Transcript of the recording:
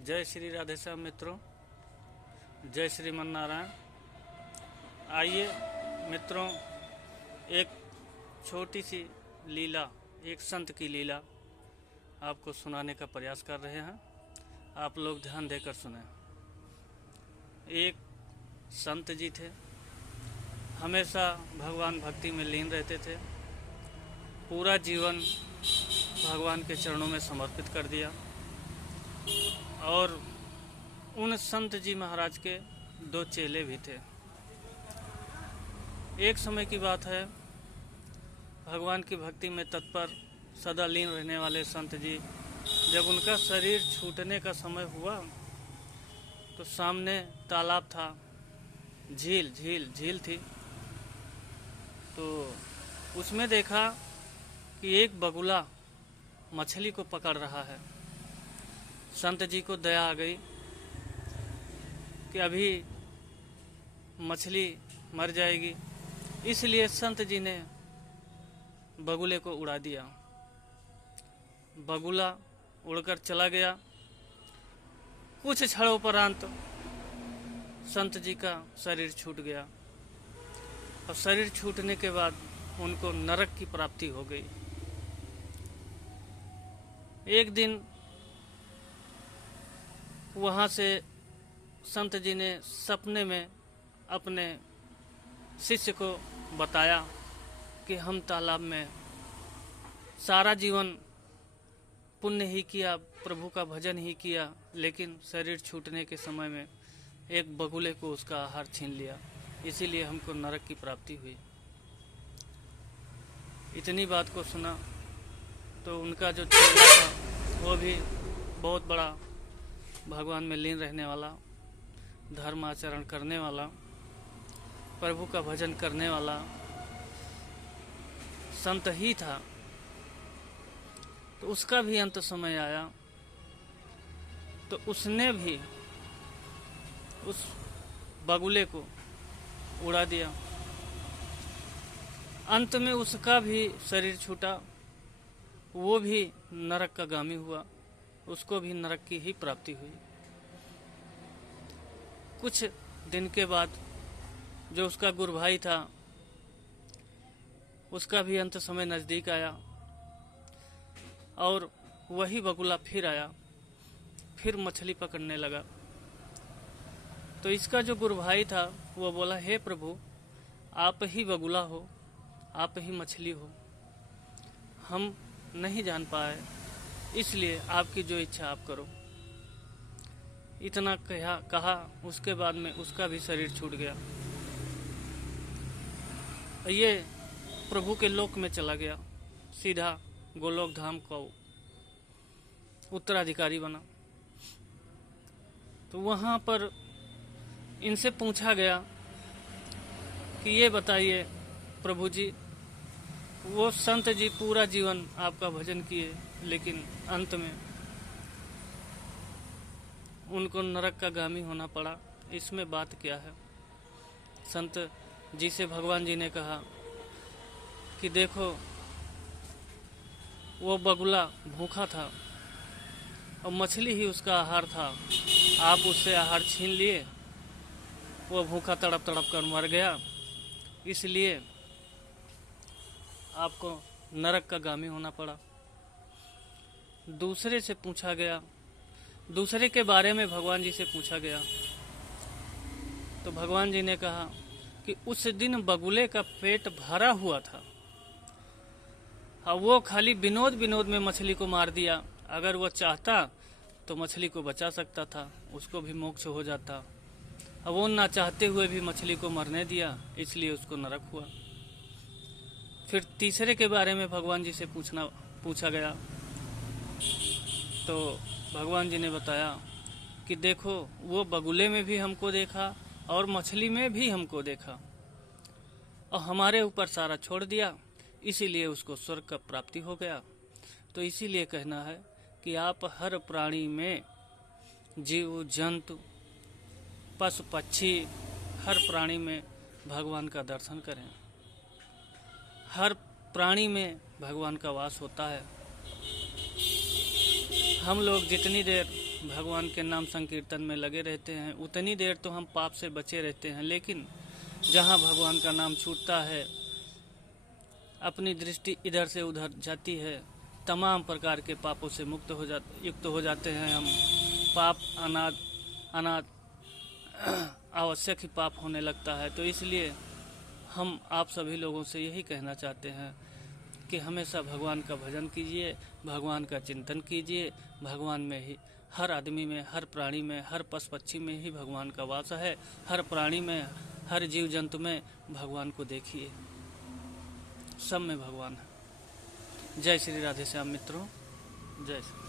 जय श्री राधे श्याम मित्रों, जय श्रीमन नारायण। आइए मित्रों, एक छोटी सी लीला, एक संत की लीला आपको सुनाने का प्रयास कर रहे हैं। आप लोग ध्यान देकर सुनें। एक संत जी थे, हमेशा भगवान भक्ति में लीन रहते थे। पूरा जीवन भगवान के चरणों में समर्पित कर दिया। और उन संत जी महाराज के 2 चेले भी थे। एक समय की बात है, भगवान की भक्ति में तत्पर सदा लीन रहने वाले संत जी, जब उनका शरीर छूटने का समय हुआ तो सामने तालाब था, झील थी। तो उसमें देखा कि एक बगुला मछली को पकड़ रहा है। संत जी को दया आ गई कि अभी मछली मर जाएगी, इसलिए संत जी ने बगुले को उड़ा दिया। बगुला उड़कर चला गया। कुछ क्षणोपरांत संत जी का शरीर छूट गया और शरीर छूटने के बाद उनको नरक की प्राप्ति हो गई। एक दिन वहाँ से संत जी ने सपने में अपने शिष्य को बताया कि हम तालाब में सारा जीवन पुण्य ही किया, प्रभु का भजन ही किया, लेकिन शरीर छूटने के समय में एक बगुले को उसका आहार छीन लिया, इसीलिए हमको नरक की प्राप्ति हुई। इतनी बात को सुना तो उनका जो चेला था वो भी बहुत बड़ा भगवान में लीन रहने वाला, धर्म आचरण करने वाला, प्रभु का भजन करने वाला संत ही था। तो उसका भी अंत समय आया तो उसने भी उस बगुले को उड़ा दिया। अंत में उसका भी शरीर छूटा, वो भी नरक का गामी हुआ, उसको भी नरक की ही प्राप्ति हुई। कुछ दिन के बाद जो उसका गुरु भाई था, उसका भी अंत समय नज़दीक आया और वही बगुला फिर आया, फिर मछली पकड़ने लगा। तो इसका जो गुरु भाई था वो बोला, हे प्रभु, आप ही बगुला हो, आप ही मछली हो, हम नहीं जान पाए, इसलिए आपकी जो इच्छा आप करो। इतना कहा उसके बाद में उसका भी शरीर छूट गया। ये प्रभु के लोक में चला गया, सीधा गोलोक धाम का उत्तराधिकारी बना। तो वहाँ पर इनसे पूछा गया कि ये बताइए प्रभु जी, वो संत जी पूरा जीवन आपका भजन किए, लेकिन अंत में उनको नरक का गामी होना पड़ा, इसमें बात क्या है? संत जी से भगवान जी ने कहा कि देखो, वो बगुला भूखा था और मछली ही उसका आहार था, आप उससे आहार छीन लिए, वो भूखा तड़प तड़प कर मर गया, इसलिए आपको नरक का गामी होना पड़ा। दूसरे से पूछा गया, दूसरे के बारे में भगवान जी से पूछा गया तो भगवान जी ने कहा कि उस दिन बगुले का पेट भरा हुआ था और वो खाली विनोद में मछली को मार दिया। अगर वो चाहता तो मछली को बचा सकता था, उसको भी मोक्ष हो जाता। अब वो ना चाहते हुए भी मछली को मरने दिया, इसलिए उसको नरक हुआ। फिर तीसरे के बारे में भगवान जी से पूछा गया तो भगवान जी ने बताया कि देखो, वो बगुले में भी हमको देखा और मछली में भी हमको देखा और हमारे ऊपर सारा छोड़ दिया, इसीलिए उसको स्वर्ग का प्राप्ति हो गया। तो इसीलिए कहना है कि आप हर प्राणी में, जीव जंतु पशु पक्षी, हर प्राणी में भगवान का दर्शन करें। हर प्राणी में भगवान का वास होता है। हम लोग जितनी देर भगवान के नाम संकीर्तन में लगे रहते हैं उतनी देर तो हम पाप से बचे रहते हैं, लेकिन जहाँ भगवान का नाम छूटता है, अपनी दृष्टि इधर से उधर जाती है, तमाम प्रकार के पापों से युक्त हो जाते हैं हम। पाप अनाद आवश्यक ही पाप होने लगता है। तो इसलिए हम आप सभी लोगों से यही कहना चाहते हैं कि हमेशा भगवान का भजन कीजिए, भगवान का चिंतन कीजिए। भगवान में ही, हर आदमी में, हर प्राणी में, हर पशु पक्षी में ही भगवान का वास है। हर प्राणी में, हर जीव जंतु में भगवान को देखिए, सब में भगवान है। जय श्री राधे श्याम मित्रों, जय श्री।